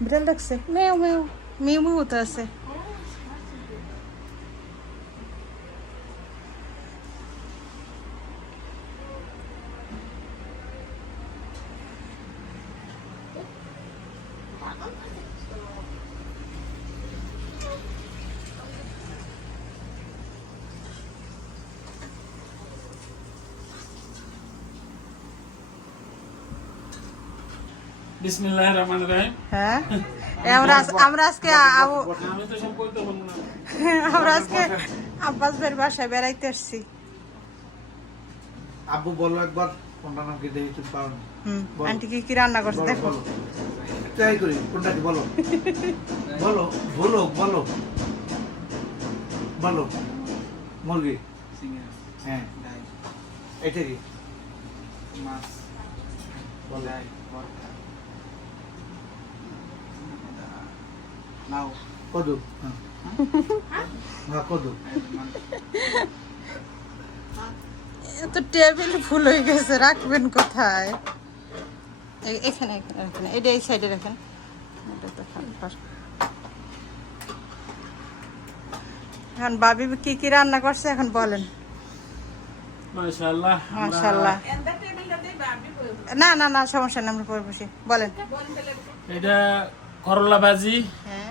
বিড়াল দেখছে মেও মেও মেও মেও তো আছে বিসমিল্লাহ রহমান রহিম। হ্যাঁ? আমরা আমরা আজকে আমি তো সব কইতে পারব না। আমরা আজকে আব্বাস ভাইয়ের বাসায় বেড়াইতে আসছি। আব্বু বলো একবার কোনটা নাম কি দেখি তুমি পারো হুম বলো। আন্টি কি কি রান্না করছে? বলো দেখো। বলো। ট্রাই করি কোনটা বলো। বলো বলো বলো। বলো। মুরগি? হ্যাঁ। এটা কি? মাছ। বলো। নাও কদু হ্যাঁ কদু তো টেবিল ফুল হয়ে গেছে রাখবেন কোথায়? এখানে এখানে এটা এই সাইডে রাখেন। এটা তো এখন বাবি কি কি রান্না করছে এখন বলেন। মাশাআল্লাহ মাশাল্লাহ না না না সমস্যা নেই আমরা পরে বসি। বলেন। এটা করলা ভাজি হ্যাঁ।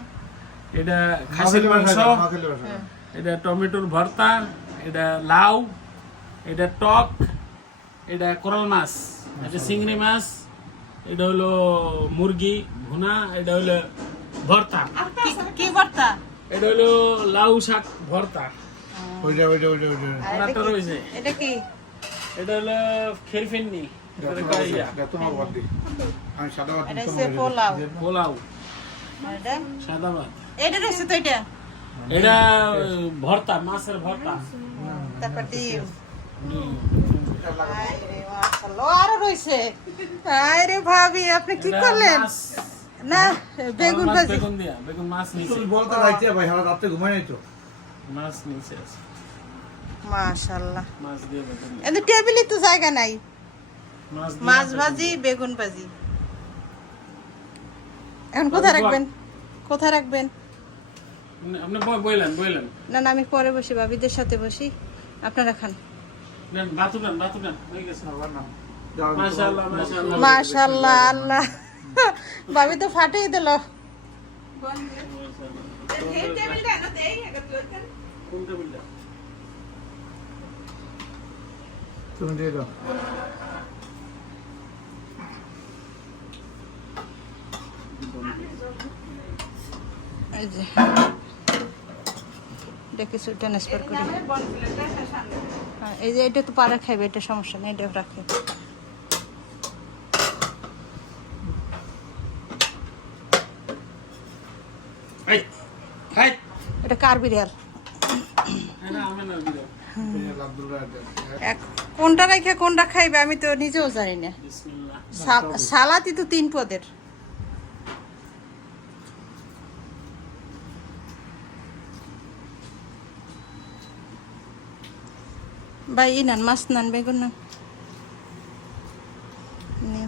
এটা খাসির মাংস হ্যাঁ। এটা টমেটোর ভর্তা এটা লাউ এটা টক এটা কোরাল মাছ এটা চিংড়ি মাছ এটা হলো মুরগি ভুনা এটা হলো ভর্তা। কি- ভর্তা? এটা হলো লাউ শাক ভর্তা। ওইটা ওইটা ওইটা ওইটা আর এটা রয়েছে। এটা কি? এটা হলো খেরফিন্নি এটা তোমার বাদ আমি সাদা বাদ পোলাও। সাদা ভাত এটা রয়েছে তো এটা? এটা ভর্তা মাছের ভর্তা। তারপর ডিম। আরে রয়েছে। আরে ভাবি আপনি কি করলেন? মাছ, না বেগুন ভাজি। বেগুন দিয়া বেগুন মাছ নিচে। বলতে রাইতে ভাই রাতে ঘুমাই নাই তো। মাছ মাশাআল্লাহ। মাছ দিয়ে বেগুন। টেবিলে তো জায়গা নাই। মাছ ভাজি বেগুন ভাজি। এখন কোথায় রাখবেন? কোথায় রাখবেন? আপনি বইলেন বইলেন। না না আমি পরে বসি ভাবিদের সাথে বসি। আপনারা খান। মাশাআল্লাহ আল্লাহ। ভাবি তো ফাটিয়ে দিল। তুমি দিয়ে দাও। এই যে। এটা কিছু ট্রান্সফার করি। হ্যাঁ, এই যে এটা তো পাড়া খাইবে এটা সমস্যা নেই এটা রাখে। কার বিড়াল? কোনটা রেখে কোনটা খাইবে আমি তো নিজেও জানি না। সালাতি তো তিন পদের। ভাই ই নান মাছ নান বেগুন নান নিয়ে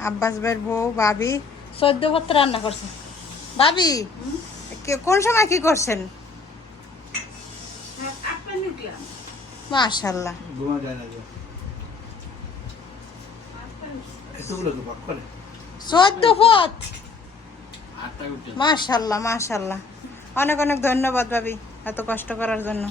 আব্বাস ভাইয়ের বউ ভাবি চোদ্দ ভত্র রান্না করছে। ভাবি কে- কোন সময় কি করছেন? মাশাল্লাহ ঘুমা যায় না যে এতগুলো ভাগ করে চোদ্দ পথ মাশাল্লাহ মাশাল্লাহ। অনেক অনেক ধন্যবাদ ভাবি এত কষ্ট করার জন্য।